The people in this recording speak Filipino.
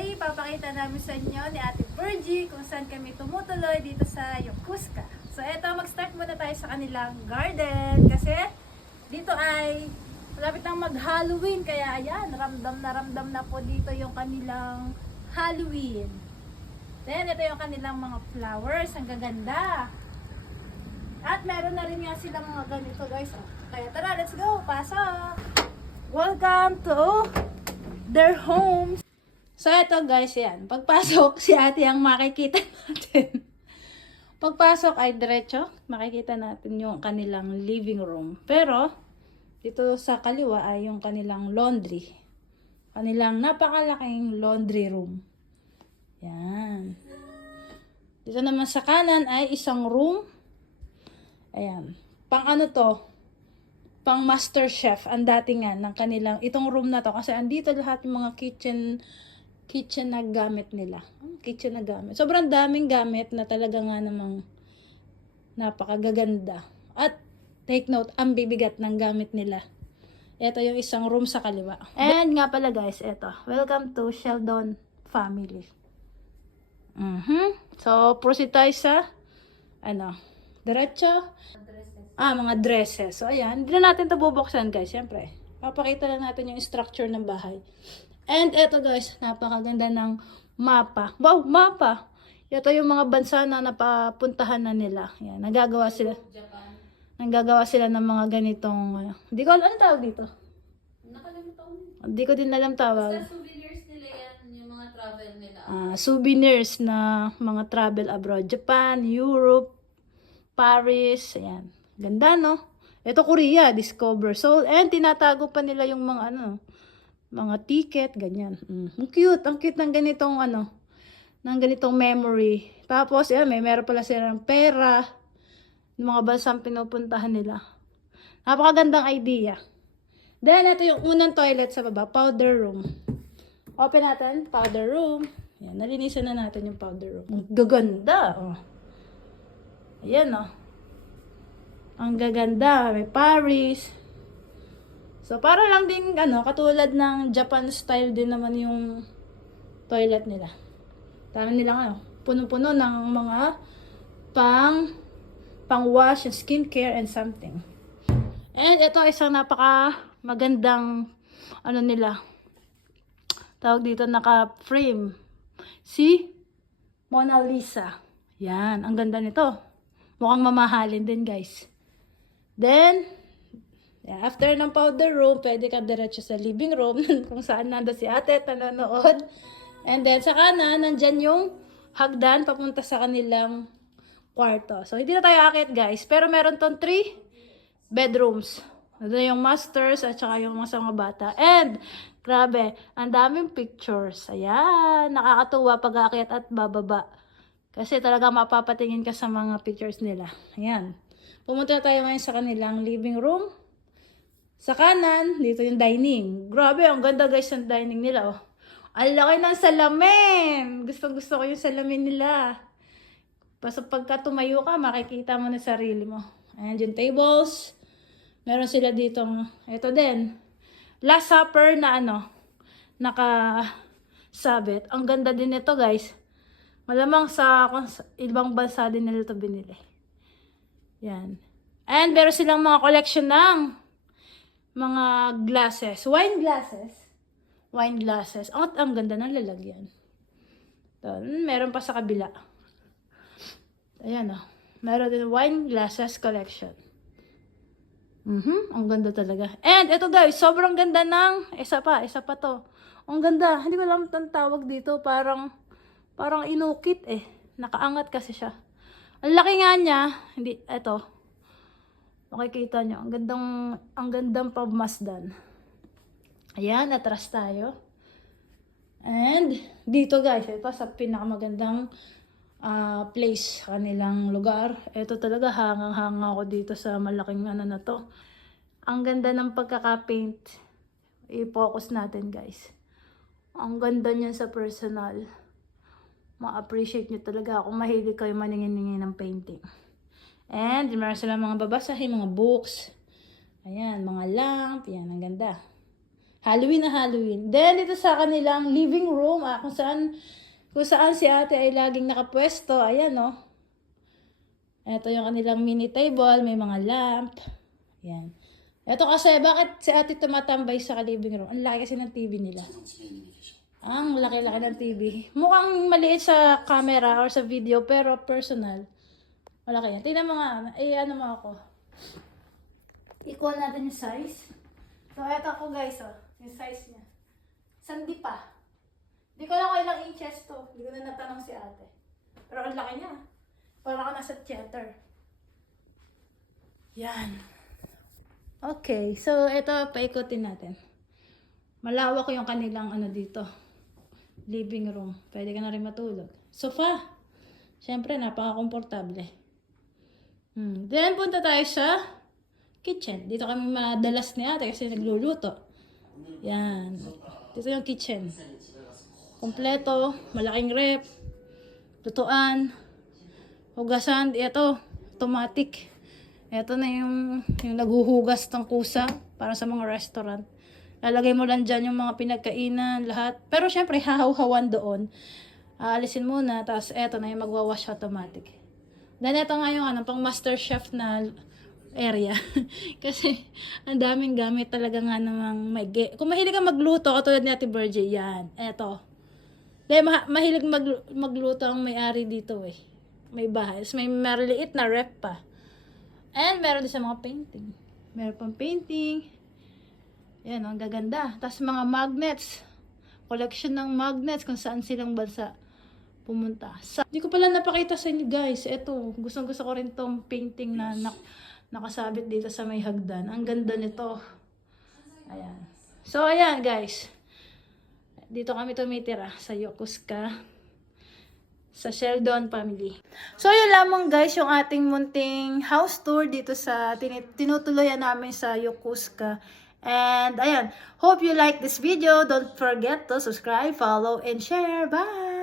today, papakita namin sa inyo ni Ate Virgie kung saan kami tumutuloy dito sa Yokosuka. So eto, mag-start muna tayo sa kanilang garden kasi dito ay malapit nang mag-Halloween. Kaya ayan, ramdam na po dito yung kanilang Halloween. Then ito yung kanilang mga flowers, ang gaganda. At meron na rin nga silang mga ganito guys. Kaya tara, let's go, pasok! Welcome to their homes. So, ito guys, yan. Pagpasok, si ate ang makikita natin. Pagpasok ay diretso, makikita natin yung kanilang living room. Pero, dito sa kaliwa ay yung kanilang laundry. Kanilang napakalaking laundry room. Yan. Dito naman sa kanan ay isang room. Ayan. Pang ano to? Pang master chef ang datingan ng kanilang itong room na to kasi andito lahat yung mga kitchen na gamit nila. Kitchen na gamit. Sobrang daming gamit na talaga nga namang napakagaganda. At take note, ang bibigat ng gamit nila. Ito yung isang room sa kaliwa. And nga pala guys, ito. Welcome to Sheldon family. So, proceed tayo sa diretso. Mga dresses. So, ayan. Hindi na natin ito bubuksan, guys. Siyempre, papakita lang natin yung structure ng bahay. And eto, guys, napakaganda ng mapa. Wow, mapa! Ito yung mga bansa na napapuntahan na nila. Ayan, nagagawa sila. Nagagawa sila ng mga ganitong, hindi ko alam, ano tawag dito? Nakalimutan ko. Hindi ko din alam tawag. Basta souvenirs nila yan, yung mga travel nila. Souvenirs na mga travel abroad. Japan, Europe, Paris, ayan. Ganda, no? Ito Korea, Discover Seoul. And tinatago pa nila yung mga mga ticket, ganyan. Ang cute ng ganitong ng ganitong memory. Tapos, meron pala silang pera ng mga bansang pinupuntahan nila. Napakagandang idea. Then, ito yung unang toilet sa baba, powder room. Open natin, powder room. Yan, nalinisan na natin yung powder room. Ang gaganda, oh. Ayan, oh. Ang gaganda. May Paris. So, para lang din, katulad ng Japan style din naman yung toilet nila. Tama nila puno-puno ng mga pang-wash, skincare, and something. And ito isang napaka magandang, nila. Tawag dito, naka-frame. Si Mona Lisa. Yan, ang ganda nito. Mukhang mamahalin din, guys. Then, after ng powder room, pwede ka diretso sa living room kung saan nando si ate nanonood. And then sa kanan, nandyan yung hagdan papunta sa kanilang kwarto. So, hindi na tayo akit guys. Pero meron tong 3 bedrooms. Ito yung masters at saka yung mga bata. And, grabe, ang daming pictures. Ayan, nakakatuwa pag akit at bababa. Kasi talaga mapapatingin ka sa mga pictures nila. Ayan. Pumunta na tayo ngayon sa kanilang living room. Sa kanan, dito yung dining. Grabe, ang ganda guys ng dining nila, oh. Ang laki ng salamin! Gusto ko yung salamin nila. Basta pagka tumayo ka, makikita mo na sarili mo. Ayan yung tables. Meron sila dito, ito din. Last Supper na nakasabit. Ang ganda din ito guys. Malamang sa ibang bansa din nila ito binili. Yan. And meron silang mga collection ng mga glasses. Wine glasses. Ang ganda ng lalagyan. Meron pa sa kabila. Ayan, meron din wine glasses collection. Ang ganda talaga. And ito guys, sobrang ganda ng isa pa to. Ang ganda. Hindi ko alam ang tawag dito. Parang inukit eh. Nakaangat kasi siya. Ang laki nga niya. Hindi, ito. Makikita nyo, ang gandang pagmasdan. Ayan, atras tayo. And, dito guys, ito sa pinakamagandang place, kanilang lugar. Ito talaga, hangang-hanga ako dito sa malaking na to. Ang ganda ng pagkaka-paint. I-focus natin guys. Ang ganda niyan sa personal. Ma-appreciate nyo talaga kung mahilig kayo maningin-ningin ng painting. And, meron silang mga babasahin, mga books. Ayan, mga lamp. Yan, ang ganda. Halloween na Halloween. Then, dito sa kanilang living room, kung saan si ate ay laging nakapwesto. Ayan, no. Ito yung kanilang mini table. May mga lamp. Ayan. Ito kasi, bakit si ate tumatambay sa living room? Ang laki kasi ng TV nila. Ang laki-laki ng TV. Mukhang maliit sa camera or sa video, pero personal. Malaki yan. Tingnan mo nga. Ano mo ako. Equal natin yung size. So, eto ako guys, oh. Yung size niya. Sandi pa. Hindi ko lang kung ilang inches to. Hindi ko na natanong si ate. Pero ang laki niya. Para ka nasa theater. Yan. Okay. So, eto, paikutin natin. Malawak yung kanilang dito. Living room. Pwede ka na rin matulog. Sofa. Siyempre, napaka-komportable. Then, punta tayo sa kitchen. Dito kami madalas ni ate kasi nagluluto. Yan. Dito yung kitchen. Kompleto. Malaking rep. Lutuan. Hugasan. Ito. Automatic. Ito na yung naghuhugas ng kusa para sa mga restaurant. Lalagay mo lang dyan yung mga pinagkainan, lahat. Pero syempre, hahaw-hawan doon. Aalisin muna. Tapos eto na yung magwawash automatic. Then ito nga yung pang master chef na area. Kasi ang daming gamit talaga nga namang kung mahilig ka magluto, katulad ni Ate Virgie, yan. Eto. Dahil mahilig magluto ang may-ari dito eh. May bahay. So, may mariliit na rep pa. And meron din sa mga painting. Meron pang painting. Yan, ang gaganda. Tapos mga magnets. Collection ng magnets kung saan silang bansa pumunta. Hindi ko pala napakita sa inyo guys. Eto, gustong gusto ko rin tong painting na nakasabit dito sa may hagdan. Ang ganda nito. Ayan. So, ayan guys. Dito kami tumitira sa Yokosuka. Sa Sheldon family. So, yun lamang guys yung ating munting house tour dito sa tinutuloyan namin sa Yokosuka. And, ayan. Hope you like this video. Don't forget to subscribe, follow, and share. Bye!